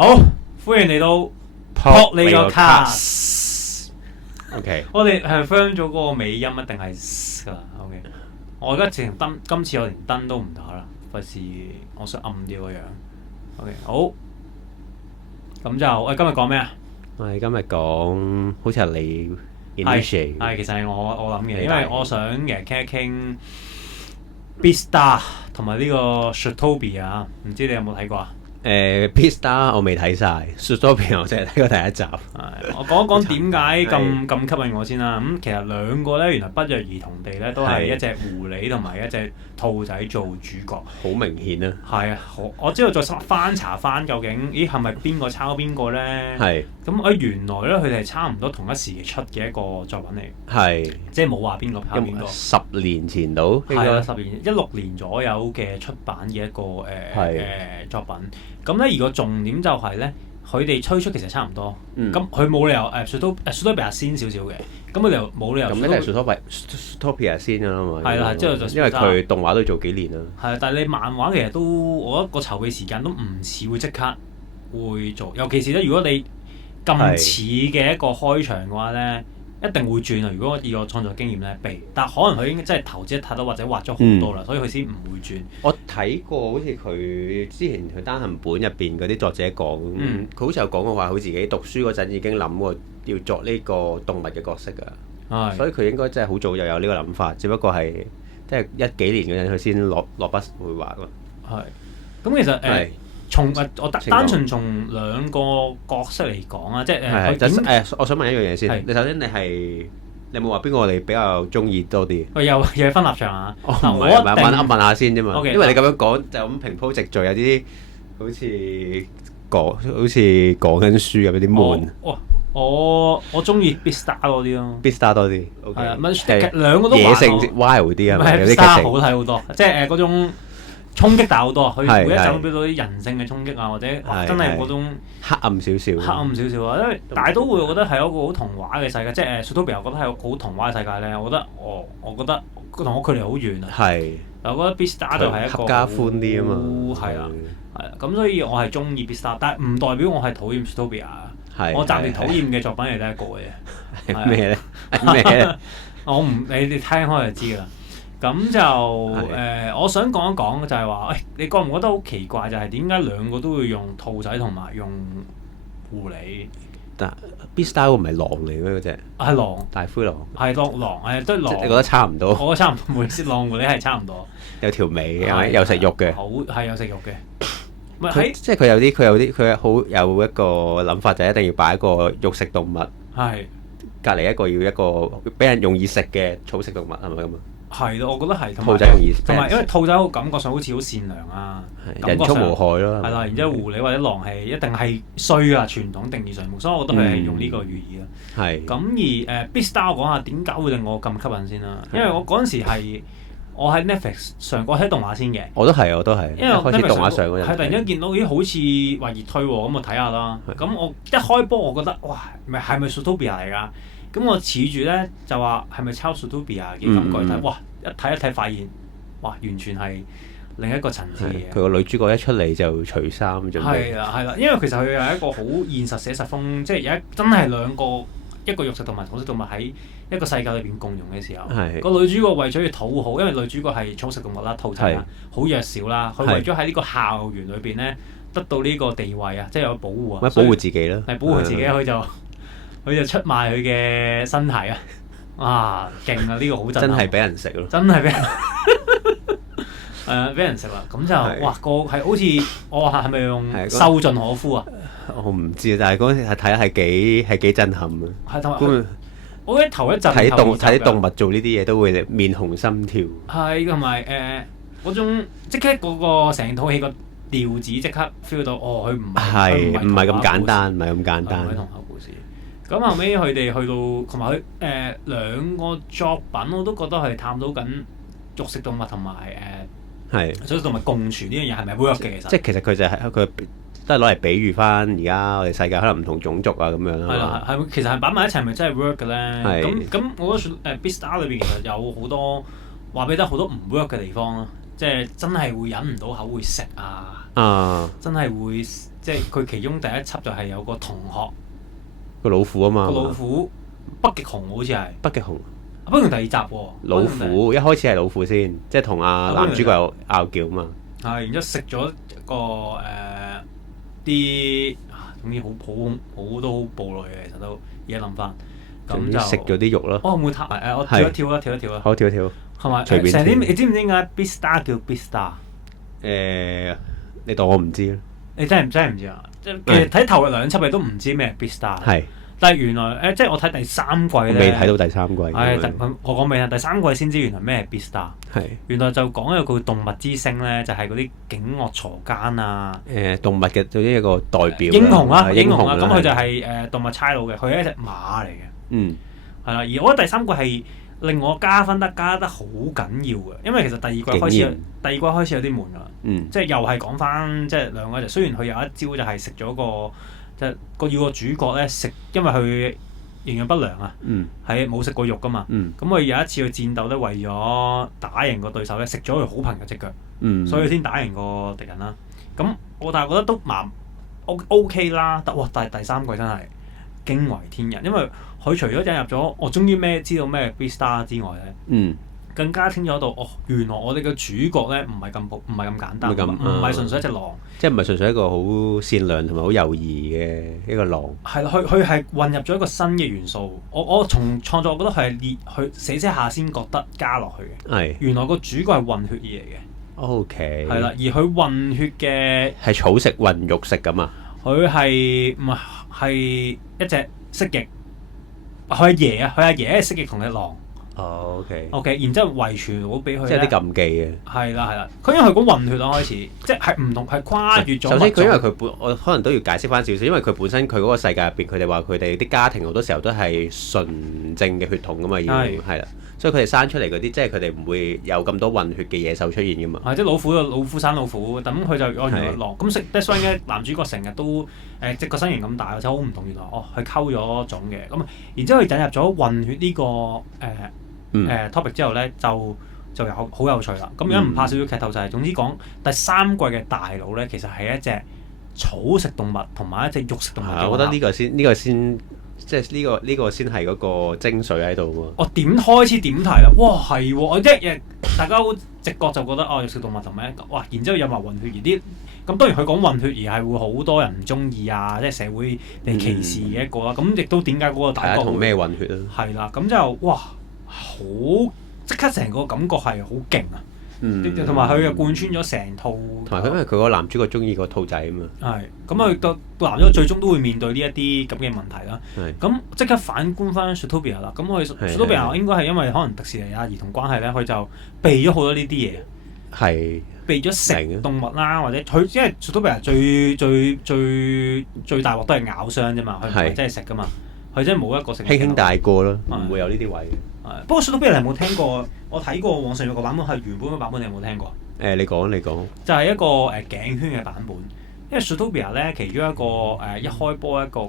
好，歡迎嚟到撲你個 cast。OK，我哋係 firm 咗嗰個尾音一定係㗎啦。OK，我而家直情燈，今次我連燈都唔打啦，費事我想暗啲個樣。OK，好。咁就我哋今日講咩啊？我哋今日講好似係你 initiate 係其實係我諗嘅，因為我想傾一傾 Beastars 同埋呢個 Zootopia 啊，唔知你有冇睇過啊？Beastars 我未睇晒 Zootopia 我淨係睇過第一集。我講一講點解咁吸引我先啦。咁其實兩個咧，原來不約而同地咧，都係一隻狐狸同埋一隻兔仔做主角。好明顯啊！係啊，我之後再翻查翻，究竟咦係咪邊個抄邊個咧？係。咁原來咧，佢哋係差唔多同一時期出嘅一個作品嚟。係。即係冇話邊個抄邊個。10年前到。係啊，10年16年左右嘅出版嘅一個作品。咁咧，而個重點就係咧，佢哋推出其實差唔多。咁佢冇理由Zootopia 先少少嘅。咁佢哋冇理由。咁一定係 Zootopia 先㗎啦嘛。係啦，之後就因為佢動畫都做幾年啦。係啊，但係你漫畫其實都，我覺得個籌備時間都唔似會即刻會做，尤其是咧，如果你咁似嘅一個開場嘅話咧，一定會轉啊！如果以我創作經驗咧，但可能佢已經真係投資太多或者畫咗好多啦，所以佢先唔會轉。我睇過好似佢之前佢單行本入邊嗰啲作者講，佢好似有講過話，佢自己讀書嗰陣已經諗過要作呢個動物嘅角色㗎，所以佢應該真係好早就有呢個諗法，只不過係即係一幾年嗰陣佢先落筆會畫咯。係，咁其實我單純從兩個角色嚟講啊，即係我想問一樣嘢先。你首先你有冇話邊個你比較中意多啲？又係分立場啊！唔係問下先啫嘛。因為你咁樣講就咁平鋪直敍，有啲好似講緊書咁有啲悶。我中意 Beastars 多啲咯。Beastars 多啲。係啊，兩個都野性 wild 啲係咪？有啲劇情好睇好多，即係嗰種。衝擊大好多，佢每一集都俾到啲人性嘅衝擊啊，或者真係嗰種黑暗少少啊。因為大都會，我覺得係一個好童話嘅世界，即係 Zootopia，我覺得係好童話嘅世界咧。我覺得同我距離好遠啊。係，我覺得 Beastars 就係一個合家歡啲啊嘛。係啊，咁所以我係中意 Beastars，但係唔代表我係討厭 Zootopia。我暫時討厭嘅作品係得一個嘅。係咩咧？咩咧？你聽開就知啦。咁就我想講一講就係話，你覺唔覺得好奇怪？就係點解兩個都會用兔仔同埋用狐狸？但 Beastars 唔係狼嚟咩？嗰隻係狼，大灰狼。係狼，都係狼。你覺得差唔多？我覺得差唔多，每隻狼狐狸係差唔多。有條尾係咪？有食肉嘅。係有食肉嘅。即係佢有一個諗法，就係一定要擺一個肉食動物。係。隔離要一個俾人容易食嘅草食動物，係咪咁啊？係咯，我覺得係。兔仔容易，同埋因為兔仔個感覺上好似好善良啊，人畜無害咯。係啦，然之後狐狸或者狼係一定係衰啊，傳統定義上，所以我覺得佢係用呢個寓意咯。係。咁而Beastars 講下點解會令我咁吸引先啦？因為我嗰陣時我喺 Netflix 上過睇動畫先嘅。我都係。因為開始動畫上嗰陣。係突然間見到咦，好似話熱推喎，咁我睇下啦。咁我一開波，我覺得哇，係咪 Zootopia 嚟㗎？咁我恃住咧就話係咪抄 Zootopia 嘅感覺睇，哇！一睇發現，哇！完全係另一個層次嘅。佢個女主角一出嚟就除衫準備。係啦，因為其實佢係一個好現實寫實風，即係真係兩個一個肉食動物、草食動物喺一個世界裏邊共融嘅時候，個女主角為咗要討好，因為女主角係草食動物啦、兔仔啦，好弱小啦，佢為咗喺呢個校園裏邊咧得到呢個地位啊，即係有保護啊。保護自己啦。係保護自己，佢就出賣佢嘅身體啊！啊，勁啊！呢個好震撼。真係俾人食咯。真係俾人俾人食啦！咁就哇係好似我話係咪用瘦盡可夫啊？我唔知，但係嗰陣時睇幾震撼啊！係同埋我覺得頭一陣睇啲動物做呢啲嘢都會面紅心跳。係同埋嗰種即刻嗰個成套戲個調子即刻 feel 到佢唔係咁簡單，唔係咁簡單。童話故事。咁後尾佢哋去到同埋佢兩個作品我都覺得係探討緊肉食動物同埋草食動物共存呢樣嘢係咪 work 嘅？其實佢就係佢都係攞嚟比喻翻而家我哋世界可能唔同種族啊咁樣咯。係啦，其實係擺埋一齊係咪真係 work 嘅咧？咁我覺得Beastars 裏邊其實有好多話俾得好多唔 work 嘅地方咯，即係真係會忍唔到口會食啊！真係會即係佢其中第一輯就係有個同學個老虎啊嘛，個老虎北極熊好似係北極熊。北極熊第二集喎，老虎一開始係老虎先，即係同阿男主角有拗撬啊嘛。係，然之後食咗個啲總之好多好暴戾嘅，其實都而家諗翻。咁就食咗啲肉咯。我會我跳一跳啦。好跳一跳。係咪？成啲你知唔知點解 Beastars 叫 Beastars？你當我唔知啦。你真係唔知啊？其實睇頭嘅兩輯你都唔知咩係 Beastars。係。但係原來即係我睇第三季咧。未睇到第三季。我講未啊？第三季先知原來咩係 Beastars。係。原來就講有個動物之星咧，就係嗰啲警惡鋤奸啊。動物嘅總之一個代表。英雄啦。咁佢就係動物差佬嘅，佢係一隻馬嚟嘅。嗯。係啦，而我覺得第三季係令我加得好緊要嘅，因為其實第二季開始有啲悶㗎啦。即係又係講翻即係兩個就雖然佢有一招就係食咗個即係要個主角咧食，因為佢營養不良啊，係冇食過肉㗎嘛。咁佢有一次去戰鬥咧，為咗打贏個對手咧，食咗佢好朋友隻腳，所以先打贏個敵人啦。咁但係覺得都OK 啦，但係第三季真係驚為天人，因為佢除咗引入咗我終於知道咩 Beastars 之外咧，更加清楚到原來我哋嘅主角咧唔係咁簡單，唔係純粹一隻狼，即係唔係純粹一個好善良同埋好友誼嘅一個狼。係啦，佢係混入咗一個新嘅元素。我從創作我覺得佢係佢寫下先覺得加落去嘅。係。原來個主角係混血兒嚟嘅。OK。係啦，而佢混血嘅係草食混肉食咁啊？佢係唔係一隻蜥蜴？佢阿爺係蜥蜴同隻狼。OK，然之後遺傳到俾佢。即係啲禁忌嘅。係啦，佢因為佢講混血啦開始，即係唔同係跨越咗。首先佢因為我可能都要解釋翻少少，因為佢本身佢嗰個世界入邊，佢哋話佢哋啲家庭好多時候都係純正嘅血統噶嘛，已經係啦，所以佢哋生出嚟嗰啲，即係佢哋唔會有咁多混血嘅野獸出現噶嘛。即係老虎生老虎，咁佢就原來狼。咁食得衰嘅男主角成日都即個身形咁大，而且好唔同。原來佢溝咗種嘅，咁然之後佢引入咗混血呢個topic 之後咧，就有好有趣啦。咁樣唔怕少少劇透就係，總之講第三季嘅大佬咧，其實係一隻草食動物同埋一隻肉食動物。我覺得呢個先即係呢個先係嗰個精髓喺度喎。我開始點題啦？哇，係喎！我一日大家好直覺就覺得肉食動物同咩？哇！然之後有埋混血兒啲，咁當然佢講混血兒係會好多人唔中意啊，即係社會被歧視嘅一個啦。咁亦都點解嗰個大哥同咩混血啊？係啦，咁就哇好即刻成個感覺係好勁啊！同埋佢又貫穿咗成套，同埋佢因為佢個男主角中意個兔仔啊嘛。係咁佢個男主角最終都會面對呢一啲咁嘅問題啦。咁即刻反觀翻 Zootopia 啦。咁佢 Zootopia 應該係因為可能迪士尼啊兒童關係咧，佢就避咗好多呢啲嘢。係避咗食動物啦，或者佢因為 Zootopia 最大鑊都係咬傷啫嘛，佢唔係真係食噶嘛，佢真係冇一個食。輕輕帶過咯，唔會有呢啲位嘅。不過 Zootopia 你有冇聽過？我睇過網上有個版本係原本嘅版本，你有冇聽過？你講。就係一個頸圈嘅版本，因為 Zootopia 咧其中一個一開波一個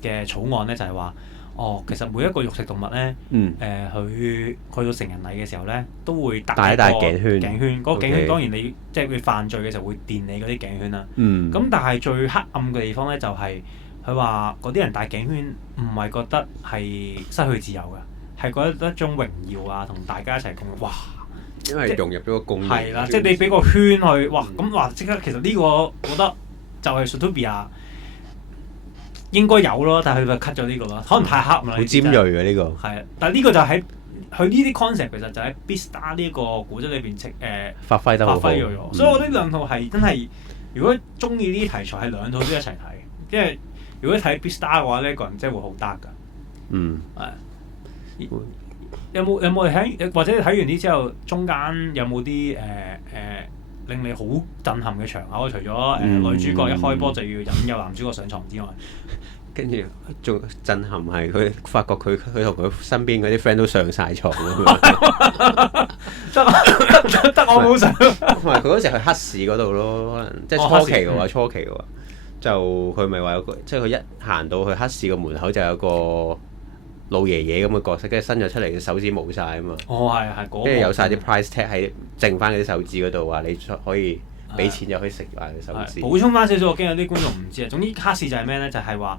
嘅草案咧就係話，其實每一個肉食動物咧，佢去到成人禮嘅時候咧，都會戴一個頸圈。嗰個頸圈當然你即係佢犯罪嘅時候會電你嗰啲頸圈啦。咁但係最黑暗嘅地方咧就係佢話嗰啲人戴頸圈唔係覺得係失去自由㗎。係覺得一種榮耀啊，同大家一齊共哇！因為融入咗個共係啦，即係你俾個圈去哇，咁哇即刻其實呢個我覺得就係 Zootopia 應該有咯，但係佢就 cut 咗呢個咯，可能太黑啦。好尖鋭嘅呢個。係啊，但係呢個就喺佢呢啲 concept 其實就喺 Beastars 呢個古仔裏邊發揮得好好。所以我覺得呢兩套係真係，如果中意呢啲題材係兩套都一齊睇，因為如果睇 Beastars 嘅話呢個人真係會好得㗎。有冇睇或者你睇完啲之後，中間有冇啲令你好震撼嘅場口？除咗女主角一開波就要引誘男主角上床之外，跟住仲震撼係佢發覺佢同佢身邊嗰啲 friend 都上晒床啊！得我冇上。同埋佢嗰時去黑市嗰度咯，可能即係初期嘅話，就佢咪話有個，即係佢一行到去黑市個門口就有個老爺爺咁嘅角色，跟住伸咗出嚟嘅手指冇晒啊嘛。係嗰個。跟住有晒啲 price tag 喺剩翻嗰啲手指嗰度，話你可以俾錢就可以食埋佢手指。補充翻少少，我驚有啲觀眾唔知啊。總之黑市就係咩咧？就係話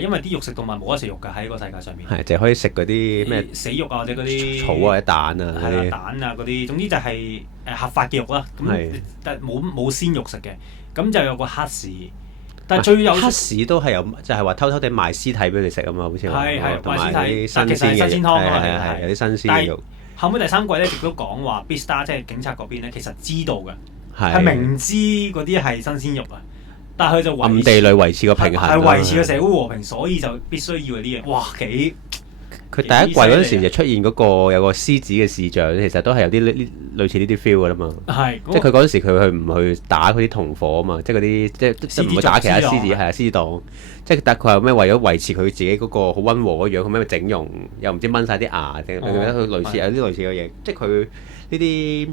因為啲肉食動物冇得食肉㗎喺個世界上面。係，淨係可以食嗰啲咩死肉啊，或者嗰啲草啊、蛋啊係啦，蛋啊嗰啲，總之就係合法嘅肉啦。咁但冇鮮肉食嘅，咁就有個黑市。但係最有黑市都係有，就係話偷偷地賣屍體俾佢食啊嘛，好似話同埋啲新鮮嘅嘢，係有啲新鮮嘅肉。後尾第3季咧，亦都講話 Beastars 即係警察嗰邊咧，其實知道嘅，係明知嗰啲係新鮮肉啊，但係佢就暗地裏維持個平衡，係維持個社會和平，所以就必須要嗰啲嘢。哇，幾〜佢第一季嗰陣時就出現嗰個有個獅子嘅視像，其實都係有啲類似呢啲 feel 噶啦嘛。即係佢嗰陣時佢唔去打嗰啲同伙啊嘛，即係嗰啲即係唔會打其他獅子，係啊獅子黨。即係但佢係咩為咗維持佢自己嗰個好溫和嘅樣，佢咩整容又唔知掹晒啲牙定佢類似有啲類似嘅嘢。即係佢呢啲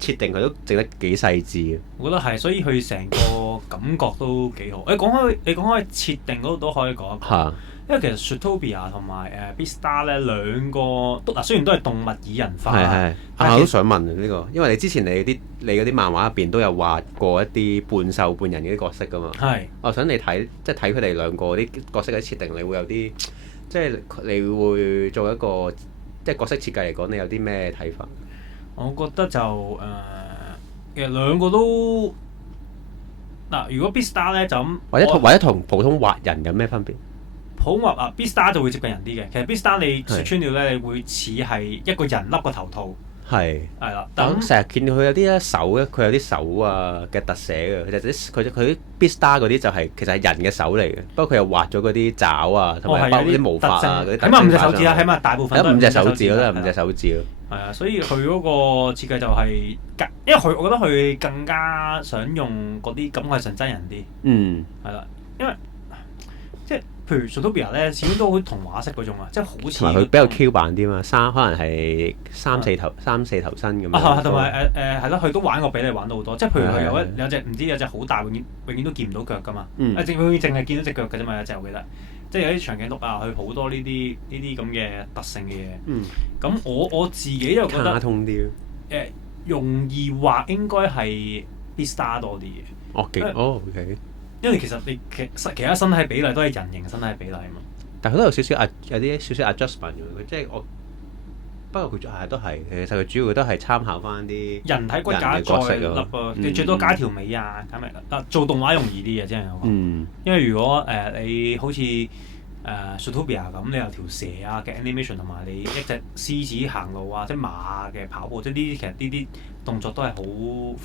設定佢都整得幾細緻嘅。我覺得係，所以佢成個感覺都幾好。你講開設定嗰度都可以講一講。因為其實 Zootopia 同埋Beastars 咧兩個都雖然都係動物擬人化，我都想問呢個，因為你之前你嗰啲漫畫入邊都有畫過一啲半獸半人嘅啲角色噶嘛。我想你睇即係睇佢哋兩個啲角色嘅設定，你會有啲即係你會做一個即係角色設計嚟講，你有啲咩睇法？我覺得就其實兩個都如果 Beastars 咧就咁，或者同普通畫人有咩分別？普通話Beastars 就會接近人啲嘅，其實 Beastars 你説穿了咧，你會似係一個人笠個頭套。係啦，咁成日見到佢有啲手咧，佢有啲手啊嘅特寫嘅，佢啲 Beastars 嗰啲就係其實係人嘅手嚟嘅，不過佢又畫咗嗰啲爪啊，同埋包啲毛髮啊嗰啲。起碼5隻手指啦，起碼大部分都5隻手指咯，都係5隻手指咯。係啊，所以佢嗰個設計就係因為我覺得佢更加想用嗰啲感覺上真人啲。係啦，因為即係。譬如 Zootopia 咧，始終都好同畫式嗰種啊，即係好似同埋佢比較 Q 版啲嘛，可能係三四頭身咁樣。同埋係咯，佢都玩個比例玩到好多，即係譬如佢有隻唔知有隻好大，永遠都見唔到腳噶嘛。永遠淨係見到隻腳嘅啫嘛，有隻我記得。即係有啲長頸鹿啊，佢好多呢啲咁嘅特性嘅嘢。咁我自己就覺得卡通啲容易畫應該係 Beastars 多啲嘅。OK。因為其實你其他身體比例都係人形身體比例啊嘛，但係佢都有啲少少 adjustment 嘅，佢即係不過佢都係，其實佢主要都係參考翻啲人體骨架再笠啊，你最多加條尾啊，咁咪做動畫容易啲嘅，真係我講。因為如果你好似Zootopia 咁，你有條蛇啊嘅 animation 同埋你一隻獅子行路啊，即係馬嘅跑步，即係呢啲其實呢啲動作都係好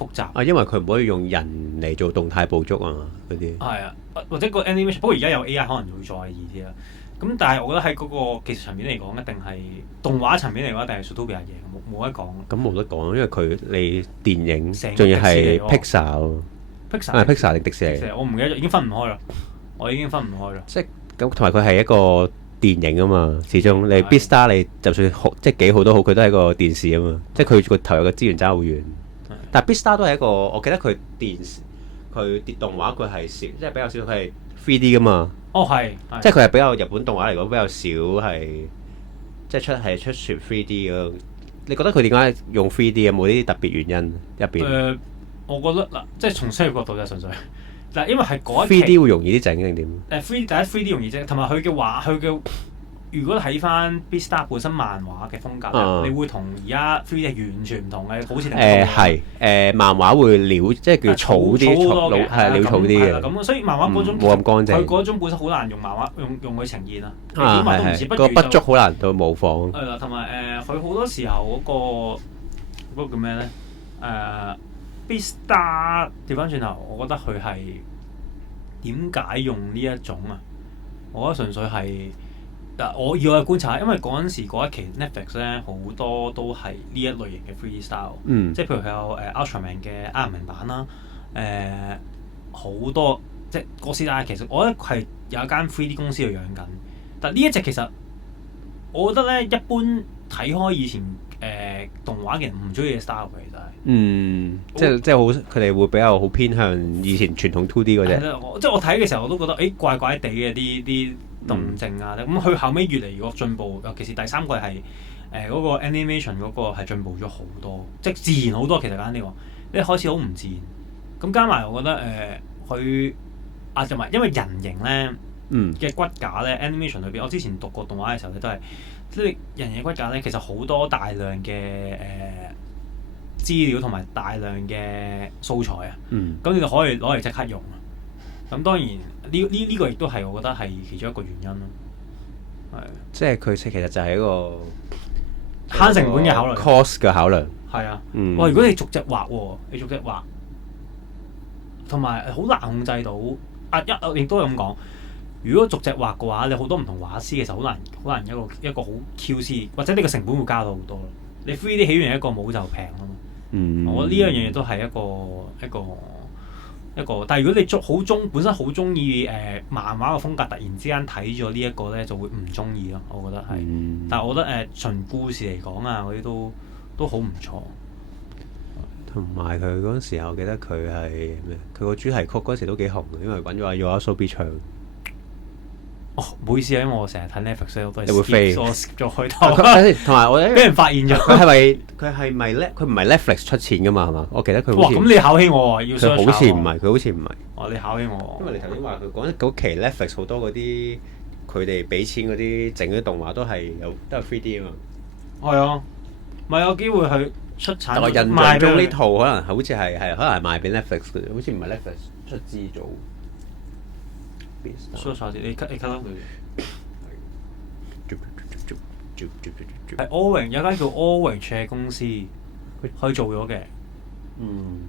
複雜。因為佢唔可以用人嚟做動態捕捉啊嗰啲。係啊，或者個 animation，不過而家有 AI 可能會再易啲啦。咁但係我覺得喺嗰個技術層面嚟講，一定係動畫層面嚟講，一定係 Zootopia 贏，冇得講。咁冇得講，因為佢你電影仲要係 Pixar 定迪士尼？我唔記得咗，已經分唔開啦。我已經分唔開啦。即係咁，同埋佢係一個電影啊嘛，始終你 Beastars 你就算好即係幾好都好，佢都係一個電視啊嘛，即係佢個投入嘅資源爭好遠。但係 Beastars 都係一個，我記得佢動畫佢係少，即係比較少，佢係 3D 噶嘛。即係佢係比較日本動畫嚟講比較少係，即係出全 3D 嘅。你覺得佢點解用 3D 有冇啲特別原因入邊？我覺得即係從商業角度就純粹因為係嗰一期 3D 會容易啲整定點？3D 容易整，同埋佢嘅如果睇翻 Beastars 本身漫畫嘅風格，你會同而家 3D 係完全唔同嘅，好似漫畫會即係叫草啲，潦草啲嘅。咁所以漫畫嗰種冇咁乾淨。佢嗰種本身好難用漫畫用去呈現啊。個筆觸好難到模仿。係啦，同埋佢好多時候嗰個叫咩咧？Beastars 調翻轉頭，我覺得佢係點解用呢一種啊？我覺得純粹係我以我嘅觀察，因為嗰陣時嗰一期 Netflix 咧好多都係呢一類型嘅 3D style，即係譬如佢有Ultraman 嘅 Iron Man 版啦，好多即係哥斯拉，其實我覺得係有一間 3D 公司去養緊，但呢一隻其實我覺得咧一般睇開以前動畫嘅人唔中意嘅 style 嘅，其實係即係好佢哋會比較好偏向以前傳統 2D 嗰隻。即係我睇嘅時候我都覺得怪怪地嘅啲動靜啊，咁佢後尾越嚟越進步，尤其是第3季係嗰個 animation 嗰個係進步咗好多，即係自然好多。其實簡單啲講，一開始好唔自然，咁加埋我覺得佢同埋因為人形咧嘅骨架咧 animation 裏邊，我之前讀過動畫嘅時候咧都係即係人形骨架咧，其實好多大量嘅資料同埋大量嘅素材啊。咁你就可以攞嚟即刻用。咁當然呢個亦都係我覺得係其中一個原因咯。係。即係佢其實就係一個慳成本嘅考慮 ，cost 嘅考量。係啊。哇！如果你逐隻畫喎，你逐隻畫，同埋好難控制到。亦都係咁講。如果逐隻畫嘅話，你好多唔同畫師其實好難一個好 QC， 或者你個成本會加到好多咯。你 3D 起完一個模就平啊嘛。我覺得呢樣嘢都係一個，但係如果你本身好中意漫畫嘅風格，突然之間睇咗呢一個咧，就會唔中意咯。我覺得係。但係我覺得純故事嚟講啊，嗰啲都好唔錯。同埋佢嗰陣時候，我記得佢係咩？佢個主題曲嗰陣時都幾紅嘅，因為揾咗阿 YOASOBI 唱。哦，唔好意思啊，因為我成日睇 Netflix 我都係 skip 咗開頭。同埋我俾人發現咗。佢係咪佢唔係 Netflix 出錢㗎嘛？係嘛？我記得佢。哇！咁你考起我要 search 佢好似唔係，佢好似唔係。哦，你考起我。因為你頭先話佢嗰期 Netflix 好多嗰啲佢哋俾錢嗰啲整嗰啲動畫都係 3D 啊嘛。係啊，咪有機會去出產。但我印象中呢套可能好似係可能係賣俾 Netflix 嘅，好似唔係 Netflix 出資做。所以錯你 cut 佢。係 Orange 有間叫 Orange 嘅公司去做咗嘅。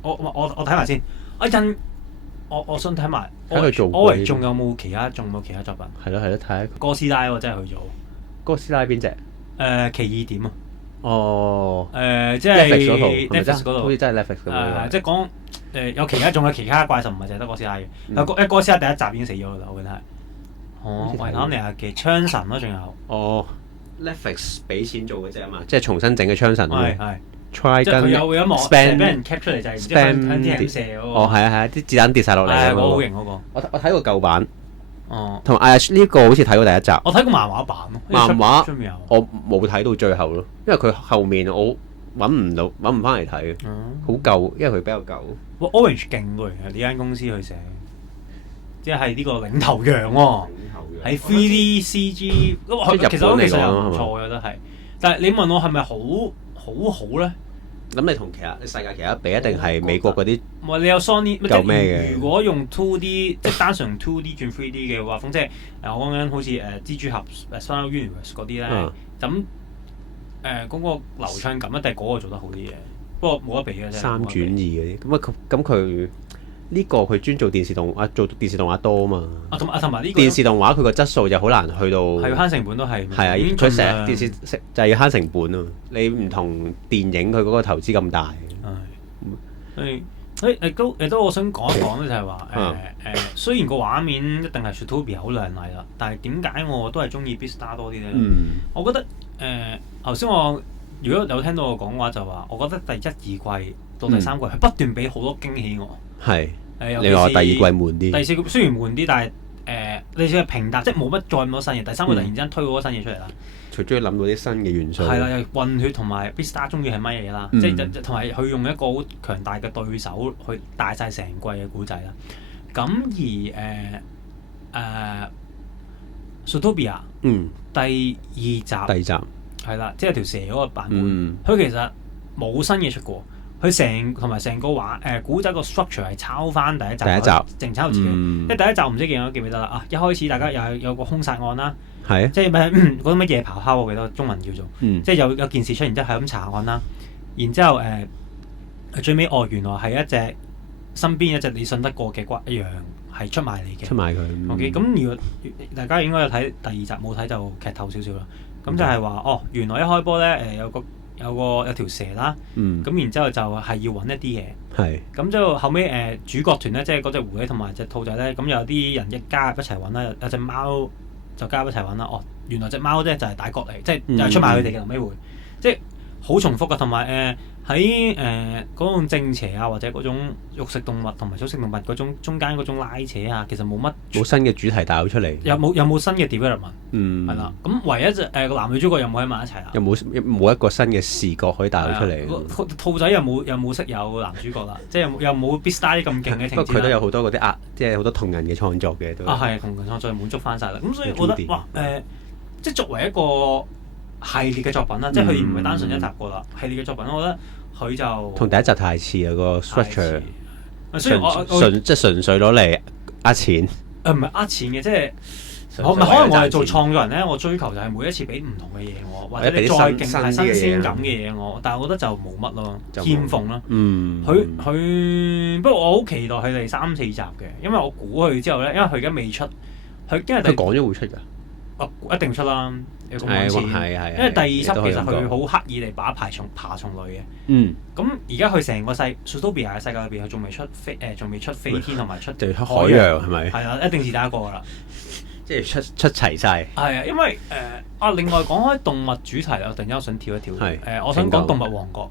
我睇埋先。我想睇埋。Orange 仲有冇其他作品？係咯，睇下。哥斯拉真係去咗。哥斯拉邊隻？奇異點啊！哦。即係 Netflix 嗰度，好似真係 Netflix 咁樣。即係講仲有其他怪獸，唔係淨係得哥斯拉嘅。哥斯拉第一集已經死咗啦，我記得係。維多利亞嘅槍神咯，仲有。Netflix 俾錢做嘅啫嘛，即係重新整嘅槍神。係。Try 即係佢有一幕俾人 cap 出嚟就係向啲人射嗰個。係啊，啲子彈跌晒落嚟嗰個。好型嗰個。我睇過舊版。同埋呢個好似睇過第一集。我睇過漫畫版咯。漫畫我冇睇到最後咯，因為佢後面我揾唔翻嚟睇，好舊，因為佢比較舊。Orange 勁喎，呢間公司去寫，即係呢個領頭羊喎。喺 3D CG， 其實我其實又唔錯嘅，我覺得係。但係你問我係咪好咧？咁你同世界其他比，一定係美國嗰啲。唔係你有 Sony 夠咩嘅？如果用 2D 即係單純 2D 轉 3D 嘅畫風，即係我講緊好似蜘蛛俠 Star Universe 嗰啲咧，咁嗰個流暢感一定係嗰個做得好啲嘅。不過冇得比嘅啫。3轉2嗰啲，咁佢呢個佢專做電視動畫，做電視動畫多啊嘛。同埋呢個電視動畫佢個質素就好難去到。係要慳成本都係。係啊，佢成日電視就係要慳成本啊！你唔同電影佢嗰個投資咁大。亦都我想講一講咧，就係話雖然個畫面一定係 Zootopia 好亮麗啦，但係點解我都係中意 Beastars 多啲咧？我覺得頭先如果有聽到我講嘅話，就話我覺得第1、2季到第3季係不斷俾好多驚喜我。係。你話第2季悶啲？第4季雖然悶啲，但係你似係平淡，即係冇乜再咁多新嘢。第3季突然之間推好多新嘢出嚟啦。佢終於諗到啲新嘅元素。係啦，又混血同埋 Beastars 中意係乜嘢啦？即係同埋佢用一個好強大嘅對手去帶晒成季嘅古仔啦。咁而Zootopia 第2集係啦，即係條蛇嗰個版本，佢其實冇新嘢出過。佢同埋成個古仔個 structure 係抄翻第一集，淨抄自己。因為第一集唔知記唔記得啦。一開始大家有個兇殺案啦，即係嗰啲乜嘢咆哮，我記得中文叫做，即係有件事出現之後係咁查案啦。然之後最尾原來係一隻身邊一隻你信得過嘅羊係出賣你嘅。出賣佢。OK，咁如果大家應該有睇第2集，冇睇就劇透少少啦。咁就係話原來一開波咧有條蛇啦，咁然之後就係要揾一啲嘢，咁之後後尾主角團咧，即係嗰隻狐狸同埋隻兔仔咧，咁有啲人加入一齊揾啦，有隻貓就加入一齊揾啦。原來隻貓咧就係大角嚟，即係又係出賣佢哋嘅後尾會，即係好重複㗎，同埋喺嗰種正邪啊，或者嗰種肉食動物同埋草食動物嗰種中間嗰種拉扯啊，其實冇新嘅主題帶到出嚟。有冇新嘅 development？係啦。咁唯一就個男女主角有冇喺埋一齊啦？有冇一個新嘅視覺可以帶到出嚟？兔仔又冇識有男主角啦，即係又冇 Beastars 咁勁嘅情節。不過佢都有好多嗰啲即係好多同人嘅創作嘅都。係同人創作滿足翻晒啦。咁所以我覺得哇即係作為一個系列嘅作品啦，即係佢唔係單純一集過啦，系列嘅作品，我覺得佢就同第一集太似啊個 structure，所以即係純粹攞嚟呃錢。唔係呃錢嘅，即係可能我係做創作人咧，我追求就係每一次俾唔同嘅嘢我，或者你再勁係新鮮感嘅嘢我，但係我覺得就冇乜咯，欠奉咯。佢不過我好期待佢哋3-4集嘅，因為我估佢之後咧，因為佢而家未出，佢講咗會出㗎。一定出啦，有咁多次。因為第二輯其實佢好刻意地把爬蟲類嘅。咁而家佢成個Zootopia 嘅世界裏邊，佢仲未出飛天同埋出海洋係咪？係啦，一定是第一個㗎啦。即係出齊晒。係啊，因為另外講開動物主題啦，突然間我想跳一跳。我想講動物王國。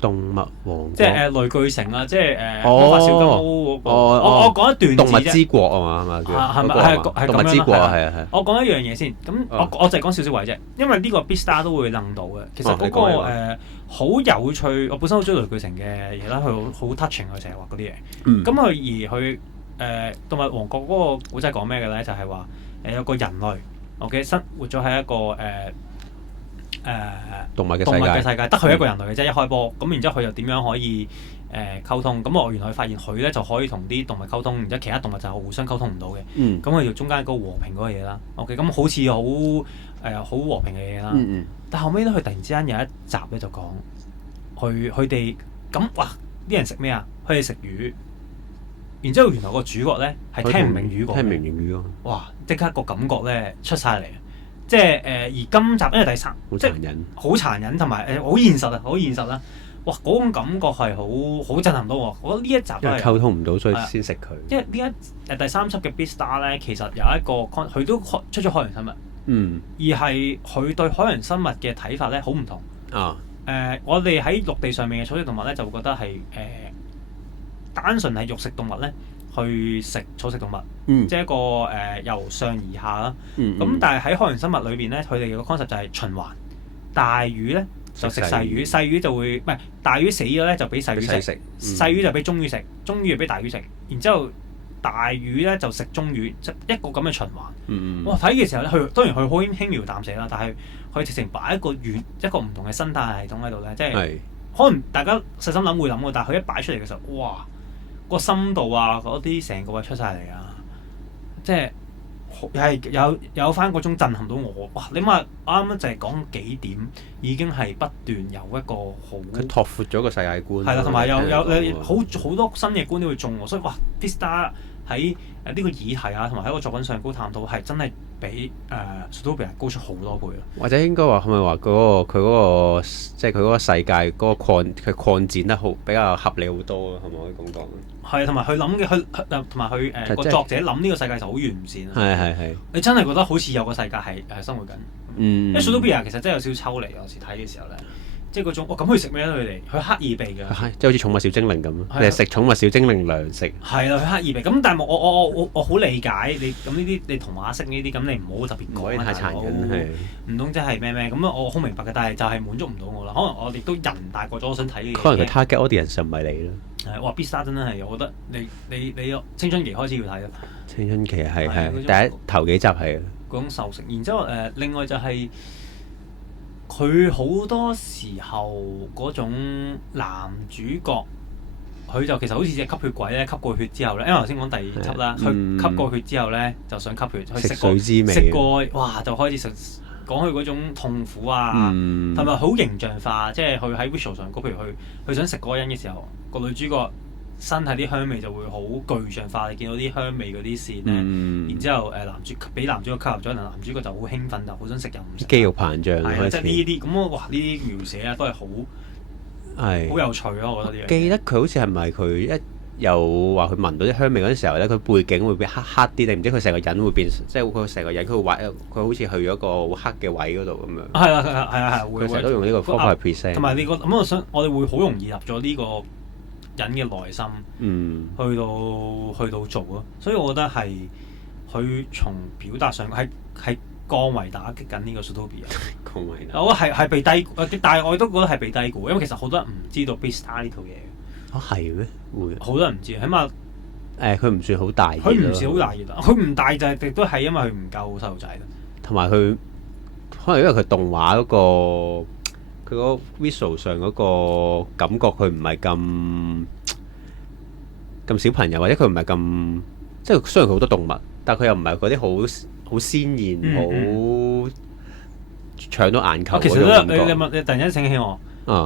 動物王國即係類巨城啊！即係魔法小金毛嗰個。我講一段動物之國啊嘛，係咪？係咪係動物之國係。我講一樣嘢先，咁我就係講少少位啫，因為呢個 Beastars 都會諗到嘅。其實嗰個好有趣，我本身好中意類巨城嘅嘢啦，佢好 touching 佢成日畫嗰啲嘢。咁佢動物王國嗰個古仔講咩嘅咧？就係話有個人類，OK，生活咗喺一個動物嘅世界，得佢一個人類嘅啫，一開波咁，然之後佢又點樣可以溝通？咁我原來發現佢咧就可以同啲動物溝通，然之後其他動物就互相溝通唔到嘅。咁佢就中間嗰個和平嗰個嘢啦。OK，咁好似好和平嘅嘢啦。但後尾咧，佢突然之間有一集咧就講，佢哋咁哇啲人食咩啊？佢哋食魚。然之後原來個主角咧係聽唔明語講，聽唔明語咯。哇！即刻個感覺咧出晒嚟。即係而今集因為第3，即係好殘忍同埋好現實啊，好現實啦！哇，嗰種感覺係好震撼到我。我覺得呢一集因為溝通唔到，所以先食佢。因為呢第3輯嘅 Beastars 咧，其實有一個佢都出咗海洋生物，而係佢對海洋生物嘅睇法咧好唔同。我哋喺陸地上面嘅草食動物咧，就會覺得係單純係肉食動物咧。去食草食動物，即係一個由上而下啦。咁但係喺海洋生物裏邊咧，佢哋嘅 concept 就係循環。大魚咧就食細魚，細魚就會唔係大魚死咗咧就俾細魚食，細魚就俾中魚食，中魚就俾大魚食。然之後大魚咧就食中魚，即一個咁嘅循環。哇！睇嘅時候咧，佢當然佢好輕描淡寫啦，但係佢直情擺一個唔同嘅生態系統喺度咧，即係可能大家細心諗會諗嘅，但係佢一擺出嚟嘅時候，哇！個深度啊，嗰啲成個位出晒嚟啊，即係係有翻嗰種震撼到我。哇！你諗下，啱啱就係講幾點，已經係不斷有一個好佢拓闊咗個世界觀。係啦，同埋有好多新嘅觀都會中喎，所以哇 Beastars 喺呢個議題啊，同埋喺個作品上高探討係真係比Zootopia 高出好多倍咯。或者應該話係咪話佢嗰個即係佢嗰個世界嗰個佢擴展得好比較合理好多咯？係咪可以咁講？係，同埋佢諗嘅同埋佢個作者諗呢個世界就好完善啊！係。你真係覺得好似有個世界係生活緊。因為 Zootopia 其實真係有少少抽離，有時睇嘅時候咧。即係嗰種，咁佢食咩咧？佢哋佢刻意避嘅，即係好似寵物小精靈咁，你係食寵物小精靈糧食。係啦，佢刻意避。咁但係我好理解你咁呢啲，你童話式呢啲，咁你唔好特別講。唔可以太殘忍，唔通即係咩？咁我好明白嘅，但係就係滿足唔到我啦。可能我哋都人大個咗，我想睇嘅嘢。可能佢 target audience 唔係你咯。哇！Beastars 真係，我覺得你青春期開始要睇咯。青春期係第一頭幾集係。嗰種獸性，然之後另外就係。佢好多時候嗰種男主角，佢就其實好似隻吸血鬼咧，吸過血之後咧，因為頭先講第二輯啦，佢吸過血之後咧就想吸血，食水之味，食過哇就開始講佢嗰種痛苦啊，同埋好形象化，即係佢喺 visual 上，譬如佢想食嗰個人嘅時候，個女主角身體啲香味就會好具象化，你見到啲香味嗰啲線咧，然之後俾男主角吸入咗，男主角就好興奮，就好想食又唔食。肌肉膨脹，即係呢啲咁哇！呢啲描寫啊都係好有趣咯，我覺得呢樣。記得佢好似係咪佢又話佢聞到啲香味嗰陣時候咧，佢背景會變黑黑啲，定唔知佢成個人會變，即係佢成個人佢會畫，佢好似去咗個黑嘅位嗰度咁樣。係啊，會。佢成日都用呢個方法去 present。同埋你個咁我哋會好容易入咗呢個人嘅內心，去到做咯。所以我覺得係佢從表達上係降維打擊緊呢個 Zootopia。降維打擊。我覺得係被低估，但係我都覺得係被低估，因為其實好多人唔知道 Beastars 呢套嘢。係咩？會好多人唔知，起碼佢唔算好大熱。佢唔算好大熱啊！佢唔大就係亦都係因為佢唔夠細路仔啦。同埋佢可能因為佢動畫嗰個佢嗰 visual 上嗰個感覺，佢唔係咁小朋友，或者佢唔係咁即係雖然佢好多動物，但係佢又唔係嗰啲好鮮豔、好搶到眼球嗰種感覺。其實你突然間醒起我。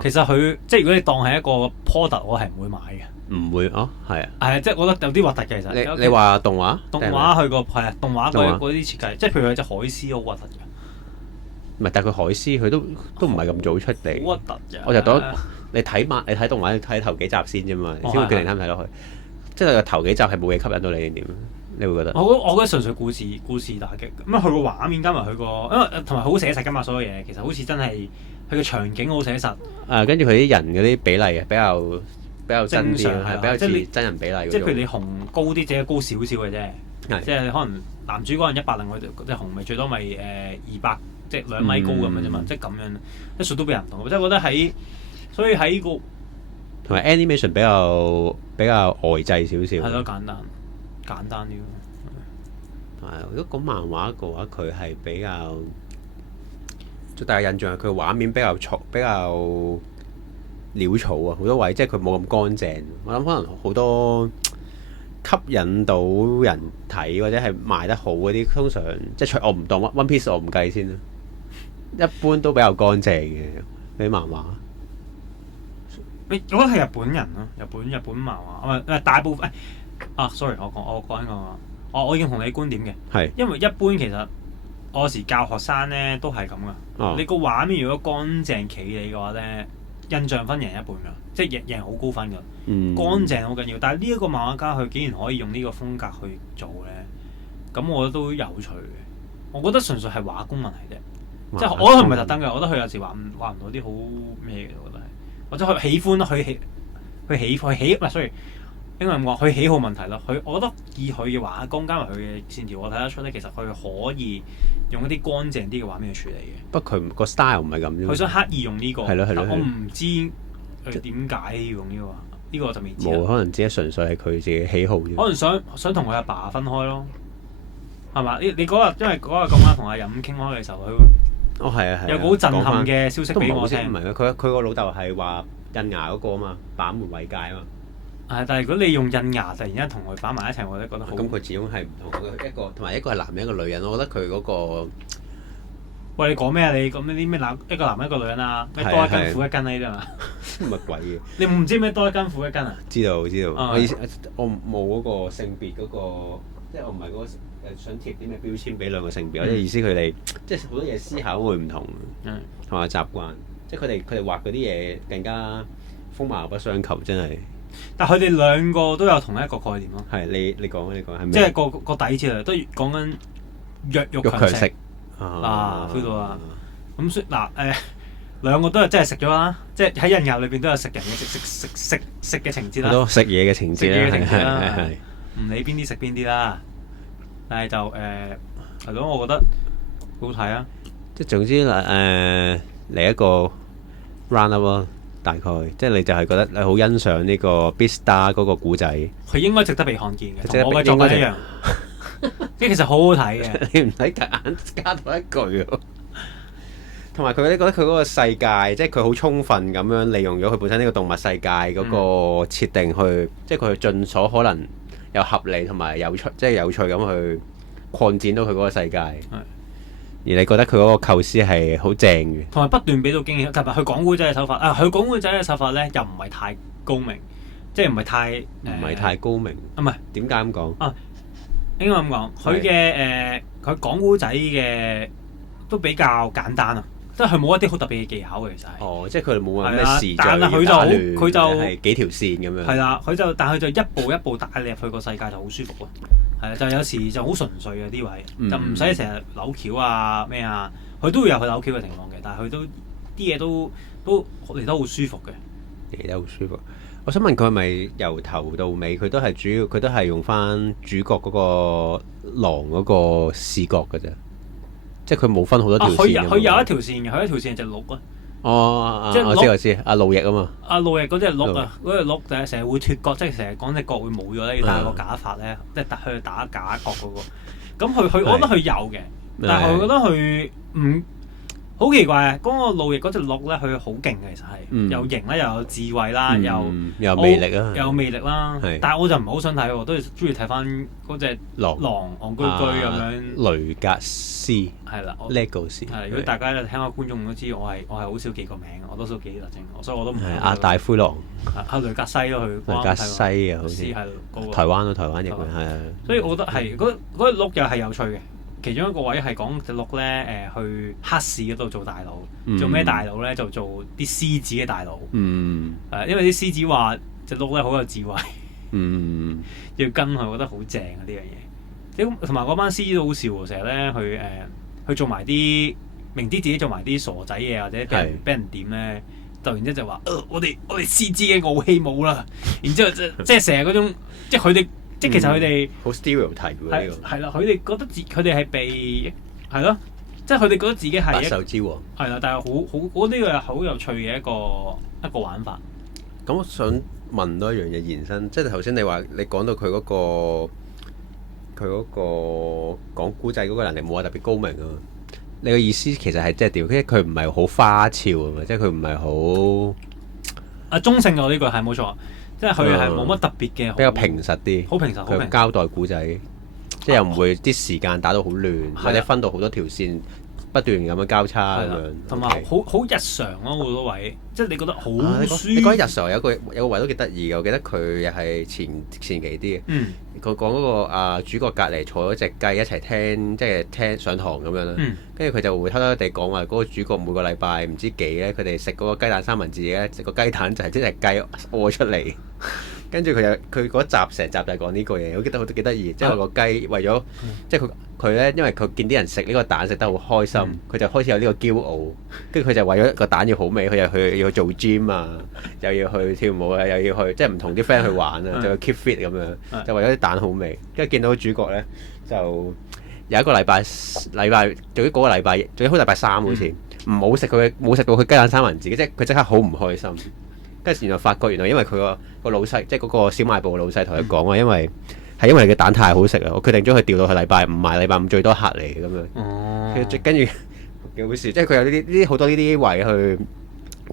其實佢即係如果你當係一個 product，我係唔會買嘅。唔會係啊。係啊，即係我覺得有啲核突嘅其實。你話動畫佢個係啊，動畫嗰啲設計，即係譬如有隻海獅好核突嘅。唔係，但係佢海獅佢都唔係咁早出嚟。好核突嘅。我就當你睇動畫，你睇頭幾集先啫嘛，你先會決定睇唔睇落去。即係個頭幾集係冇嘢吸引到你定點？你會覺得？我覺得純粹故事打擊。咁佢個畫面加埋佢個，因為同埋好寫實㗎嘛，所有嘢其實好似真係。佢嘅場景好寫實，跟住佢啲人嗰啲比例啊，比較真啲，係比較似真人比例。即係譬如你熊高啲，只係高少少嘅啫。即係可能男主角人100零，隻熊咪最多咪200，即係2米高咁樣啫嘛。即係咁樣，一數都俾人唔同。即係覺得所以喺個同埋 animation 比較呆滯少少。係咯，簡單啲。如果講漫畫嘅話，佢係比較。最大嘅印象係佢畫面比較潦草啊，好多位即係佢冇咁乾淨。我諗可能好多吸引到人睇或者係賣得好嗰啲，通常即係我唔當 One Piece 我唔計先啦。一般都比較乾淨嘅啲漫畫。我覺得係日本人咯，日本漫畫，唔係大部分。sorry，我講緊我已經同你觀點嘅。係。因為一般其實。我有時教學生咧都係咁噶，你個畫面如果乾淨企理嘅話咧，印象分贏一半噶，即係贏好高分噶。乾淨好緊要，但係呢一個漫畫家佢竟然可以用呢個風格去做咧，咁我覺得都有趣嘅。我覺得純粹係畫工問題啫，即係我覺得佢唔係特登嘅，我覺得佢有時畫唔到啲好咩嘅，我覺得係，或者佢喜歡咯，佢喜唔係，sorry。應該咁講，佢喜好問題咯。我覺得以佢嘅畫工加埋佢嘅線條，我睇得出咧，其實佢可以用一啲乾淨啲嘅畫面去處理嘅。不過佢個 style 唔係咁啫。佢想刻意用呢個，係咯。我唔知佢點解要用呢個，呢個我就未知。冇可能只係純粹係佢自己喜好啫。可能想同佢阿爸分開咯，係嘛？你嗰日因為嗰日咁啱同阿任傾開嘅時候，佢係有個好震撼嘅消息俾我聽。唔係佢個老豆係話印牙嗰個啊嘛，板門衛界啊嘛。但係如果你用印牙突然間同佢擺埋一齊，我都覺得好。咁佢始終係唔同同埋一個係男人一個女人，我覺得佢嗰個。喂，你講咩啊？你講啲咩一個男人一個女人啊？咩多一斤苦一斤啊？呢啲嘛？乜鬼嘢？你唔知咩多一斤苦一斤啊？知道。我冇嗰個性別嗰個，即係我唔係嗰個想貼啲咩標籤俾兩個性別，我嘅意思佢哋即係好多嘢思考會唔同，同埋習慣，即係佢哋畫嗰啲嘢更加風馬牛不相及，真係。但佢哋兩個都有同一個概念咯。係你講係咩？即係個底子嚟，都講緊弱肉強食，feel 到啦。咁所以兩個都係真係食咗啦，即係喺印牙裏邊都有食人嘅食嘅情節啦。好多食嘢嘅情節啦，唔理邊啲食邊啲啦。但係就係咯，我覺得好睇啊。即係總之嚟一個 round up 咯。大概即係你就係覺得你好欣賞呢個 Beastars 嗰個故仔，佢應該值得被看見嘅，同我嘅作品一樣。即係其實好好睇嘅，你唔使夾硬加多一句。同埋佢覺得佢嗰個世界，即係佢好充分咁樣利用咗佢本身呢個動物世界嗰個設定去，即係佢盡所可能又合理同埋有趣，即係有趣咁去擴展到佢嗰個世界。而你覺得佢嗰個構思係好正嘅，同埋不斷俾到驚喜，特別佢講古仔嘅手法。佢講古仔嘅手法咧，又唔係太高明，即係唔係太高明。唔係點解咁講？應該咁講，佢嘅佢講古仔嘅都比較簡單啊。即係佢冇一啲好特別嘅技巧嘅，其實係。哦，即係佢哋冇話咩時但係佢就係幾條線咁樣。係啦，但係佢就一步一步帶你入去個世界就好舒服咯。係啊，就有時就好純粹嘅啲位，就唔使成日扭橋啊咩啊，佢都會有佢扭橋嘅情況嘅，但係佢都啲嘢都嚟得好舒服嘅。嚟得好舒服。我想問佢係咪由頭到尾佢都係用翻主角嗰個狼嗰個視角嘅啫，即係佢冇分好多條線。佢有一條線嘅，佢一條線係隻鹿啊。哦，即係我知，阿路易啊嘛。阿路易嗰隻鹿啊，嗰隻鹿就係成日會脫角，即係成日講隻角會冇咗咧，要戴個假髮咧，即係去打假角嗰個。咁我覺得佢有嘅，但係我覺得佢唔。好奇怪啊！嗰個路易嗰隻鹿咧，佢好勁嘅，其實係又型啦，又有智慧啦，又有魅力啊，又有魅力啦。但係我就唔係好想睇喎，都係中意睇翻嗰隻狼戇居居咁樣。雷格斯係啦，Legacy。係如果大家聽下觀眾都知，我係好少記個名，我多數記特徵，所以我都唔係。阿大灰狼。阿雷格西咯，佢。雷格西啊，好似係台灣咯，台灣譯嘅係啊。所以我覺得係嗰隻鹿又係有趣嘅。其中一個位係講隻鹿咧，去黑市嗰度做大佬，做咩大佬咧？就做啲獅子嘅大佬。因為啲獅子話隻鹿咧好有智慧，要跟佢，覺得好正啊！呢樣嘢，同埋嗰班獅子都好笑喎，成日咧去做埋啲明知自己做埋啲傻仔嘢，或者俾人點咧，突然之間就話：我哋獅子嘅傲氣冇啦！然之後即係成日嗰種，即係佢哋。即係其實佢哋好 stereotype 喎呢個。係啦，佢哋覺得佢哋係被係咯，即係佢哋覺得自己係百獸之王。係啦，但係好呢個係好有趣嘅一個玩法。咁我想問多一樣嘢延伸，即係頭先你話你講到佢嗰個講古仔嗰個能力冇話特別高明啊。你嘅意思其實係即係點？即係佢唔係好花俏啊嘛，即係佢唔係好中性嘅呢個係冇錯。即係佢係冇乜特別嘅，比較平實啲，好平實，佢交代古仔，即係又唔會啲時間打到好亂，或者分到好多條線不斷咁樣交叉咁樣，同埋好日常咯好多位，即係你覺得好舒。你講日常有個位都幾得意嘅，我記得佢又係前期啲嘅。佢講嗰個主角隔離坐咗隻雞一齊聽，即係聽上堂咁樣啦。跟住佢就會偷偷地講話，嗰個主角每個禮拜唔知幾咧，佢哋食嗰個雞蛋三文治咧，食個雞蛋就係即隻雞屙出嚟。跟住佢嗰集成集就係講呢個嘢，我記得都幾得意。即係個雞為咗即係佢咧，因為佢見啲人食呢個蛋食得好開心，佢就開始有呢個驕傲。跟住佢就為咗個蛋要好味，佢又要去做 gym 啊，又要去跳舞啊，又要去即係唔同啲 friend 去玩啊，就要 keep fit 咁樣，就為咗啲蛋好味。跟住見到主角咧，就有一個禮拜，總之嗰個禮拜，總之好禮拜三好似冇食到佢雞蛋三文治，即係佢即刻好唔開心。跟住原來發覺因為佢個老細，即係嗰個小賣部老細同佢講話，因為你嘅蛋太好食啦，我決定將佢調到去禮拜五賣，禮拜五最多客嚟咁樣。跟住幾好笑，即係佢有呢啲好多呢啲位去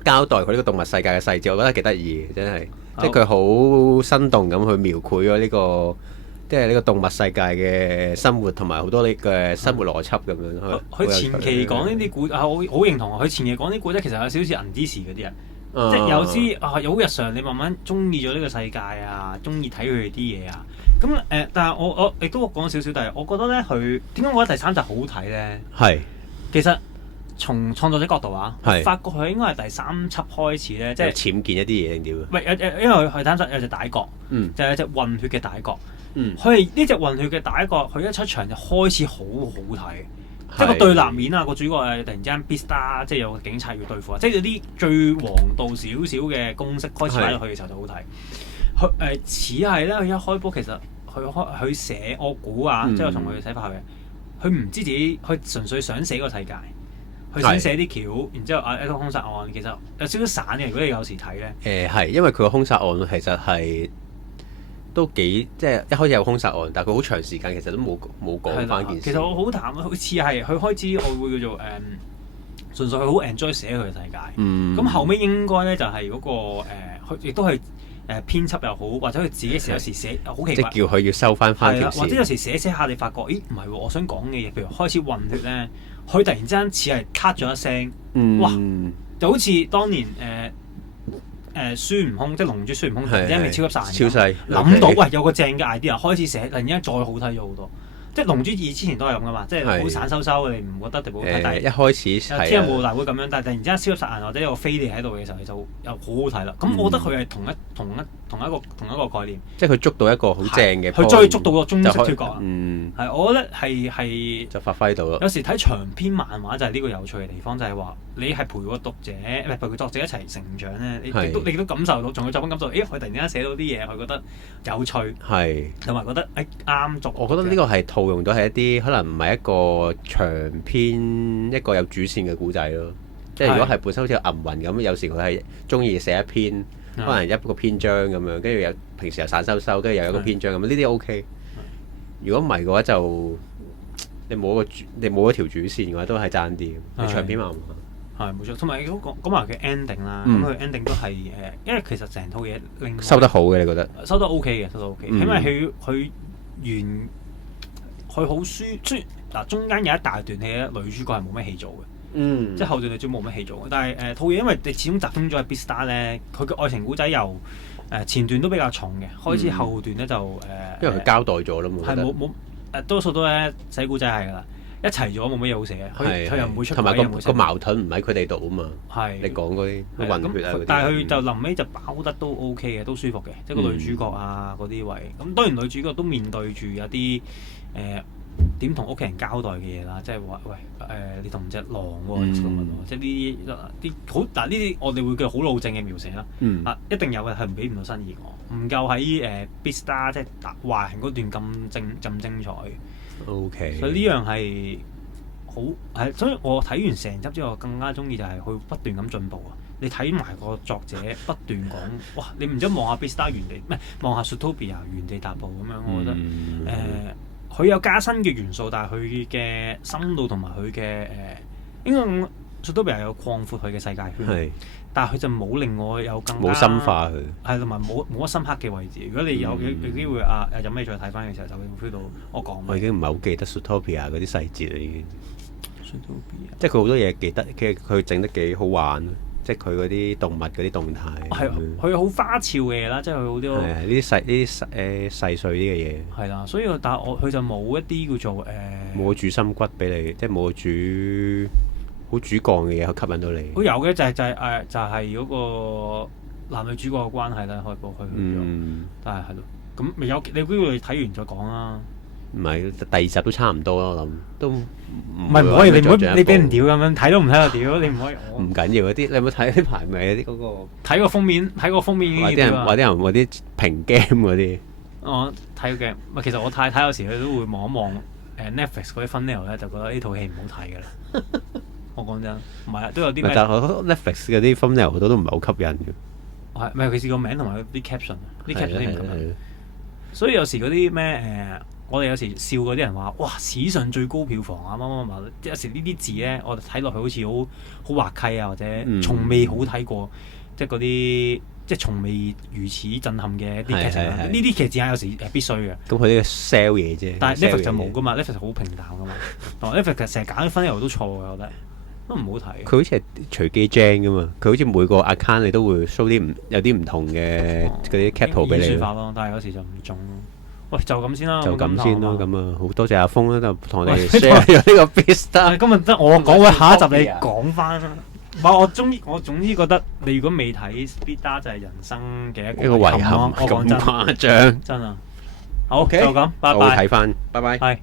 交代佢呢個動物世界嘅細節，我覺得幾得意，真係。即係佢好生動咁去描繪咗呢個即係呢個動物世界嘅生活同埋好多呢嘅生活邏輯咁樣。佢前期講呢啲古我好認同佢前期講啲古仔其實有少少銀之匙嗰啲啊。即係有啲又好日常，你慢慢中意咗呢個世界啊，中意睇佢哋啲嘢啊。咁但係我亦都講少少，但係我覺得咧，佢點解我覺得第三集好睇咧？其實從創作者角度啊，發覺佢應該係第三輯開始咧，即係僭建一啲嘢定點啊？喂，因為佢第三輯有隻大角，就有隻混血嘅大角。佢係呢隻混血嘅大角，佢一出場就開始好好睇。即係個對立面啊，個主角係突然之間 Beat Star，即係有個警察要對付啊，即係有啲最王道少少嘅公式開始擺落去嘅時候就好睇。佢似係咧，佢一開波其實佢寫我估啊，即係我同佢睇法係，佢唔知自己，佢純粹想寫個世界，佢想寫啲橋，然之後一個兇殺案其實有少少散嘅。如果你有時睇咧，係因為佢個兇殺案其實係。都幾即係一開始有兇殺案，但係佢好長時間其實都冇講翻件事。其實我好淡，好似係佢開始我會叫做純粹佢好 enjoy 寫佢嘅世界。咁後尾應該咧就係嗰個佢亦都係編輯又好，或者佢自己有時寫好奇怪，即係叫佢要收翻條線。或者有時寫下你發覺，咦唔係喎，我想講嘅嘢，譬如開始混血咧，佢突然之間似係 cut 咗一聲，哇！就好似當年孫悟空即係龍珠孫悟空突然之間咪超級殺人，諗到喂有個正嘅 idea 開始寫，突然之間再好睇咗好多。即係龍珠二之前都係咁噶嘛，即係好散收收，你唔覺得地步睇？但係一開始係天幕大會咁樣，但係突然之間超級殺人或者有個飛地喺度嘅時候，就又好好睇啦。咁我覺得佢係同一個概念。即係佢捉到一個好正嘅，佢終於捉到個中式脫角啦。係我覺得係就發揮到咯。有時睇長篇漫畫就係呢個有趣嘅地方，就係話你係陪個讀者，唔係陪個作者一齊成長咧。你都感受到，從佢作品感受到，佢突然之間寫到啲嘢，佢覺得有趣，同埋覺得啱作。我覺得呢個係套用到係一啲可能唔係一個長篇一個有主線嘅故仔咯。即係如果係本身好似銀魂咁，有時佢係中意寫一篇，可能一個篇章咁樣，跟住又平時又散收收，跟住又有一個篇章咁，呢啲 OK。如果唔係嘅話，就你冇一條主線嘅話，都係爭啲。長篇漫畫係冇錯，同埋講埋佢 ending 啦，咁佢 ending 都係因為其實成套嘢收得好嘅，你覺得？收得 OK 嘅，收得 OK。因為佢好舒，雖然嗱中間有一大段戲咧，女主角係冇咩戲做嘅，即係後段女主角冇咩戲做嘅。但係套嘢因為你始終集中咗喺 Beastars 咧，佢嘅愛情故仔由前段都比較重嘅，開始後段咧就因為佢交代咗啦嘛，係冇多數都咧寫故仔係㗎啦。一齊咗冇乜嘢好寫嘅，佢又唔會出軌，同埋個矛盾唔喺佢哋度啊嘛。你講嗰啲混血啊嗰啲，但係佢就臨尾就包得都 OK 嘅，都舒服嘅，即係個女主角啊嗰啲位。咁當然女主角都面對住有啲點同屋企人交代嘅嘢啦，即係話喂你同隻狼喎，即係呢啲好，但係呢啲我哋會叫好老正嘅描寫啦。一定有嘅，係俾唔到新意我，唔夠喺Beastars 即係壞人嗰段咁精彩。OK， 所以呢樣係好係，所以我睇完成集之後，更加中意就係佢不斷咁進步啊！你睇埋個作者不斷講，哇！你唔知望下 Beastars 原地，唔係望下 Zootopia 原地踏步咁樣，我覺得佢有加新嘅元素，但係佢嘅深度同埋佢嘅應該 Zootopia 有擴闊佢嘅世界圈，但係佢就冇令我有更加冇深化佢，係同埋冇乜深刻嘅位置。如果你有機會有咩再睇翻嘅時候，就會 feel 到我講。我已經唔係好記得 Zootopia 嗰啲細節啦，已經。即係佢好多嘢記得，其實佢整得幾好玩，即係佢嗰啲動物嗰啲動態。係佢好花俏嘅嘢啦，即係佢好多。呢啲細碎啲嘅嘢。係啦，所以但係佢就冇一啲叫做冇個主心骨俾你，即係冇個好主幹嘅嘢去吸引到你。佢有嘅就係嗰個男女主角嘅關係啦，開播去咗。但係咯，咁未有你機會睇完再講啦。唔係第二集都差唔多啦，我諗都唔可以，你俾人屌咁樣睇都唔睇就屌，你唔可以。唔緊要嗰啲，你有冇睇啲排名啲嗰個？睇個封面呢啲啲人話啲人話啲評 game 嗰啲。我睇個 game，其實我太太有時佢都會望一望Netflix 嗰啲 thumbnail 咧，就覺得呢套戲唔好睇㗎啦。我講真，唔係啊，都有啲。但係我覺得 Netflix 嗰啲 thumbnail 好多都唔係好吸引嘅。係咪？尤其是個名同埋啲 caption，啲 caption 啲唔吸引。所以有時嗰啲咩我哋有時笑嗰啲人話，哇！史上最高票房啊，乜乜乜，即有時呢啲字咧，我哋睇落去好似好滑稽啊，或者從未好睇過，即係嗰啲即係從未如此震撼嘅一啲劇情。呢啲其實字眼有時係必須嘅。咁佢呢個 sell 嘢啫。但係 Netflix 就冇噶嘛 ，Netflix 好平淡噶嘛。同埋 Netflix 成日揀啲分類都錯嘅，我覺得都唔好睇。佢好似係隨機 gen 噶嘛，佢好似每個 account 你都會 show 有啲唔同嘅嗰啲 cap 圖俾你。法咯，但係有時就唔中。喂，就咁先啦，就咁先咯，咁啊，好多謝阿峰啦，就同我哋 share 咗呢個 Beastars。今日得我講，喂，下一集你講翻啦。唔係，我總之覺得你如果未睇 Beastars 就係人生嘅一個遺憾咯。咁誇張，真啊。好， okay，就咁，拜拜。我會睇翻，拜拜。係。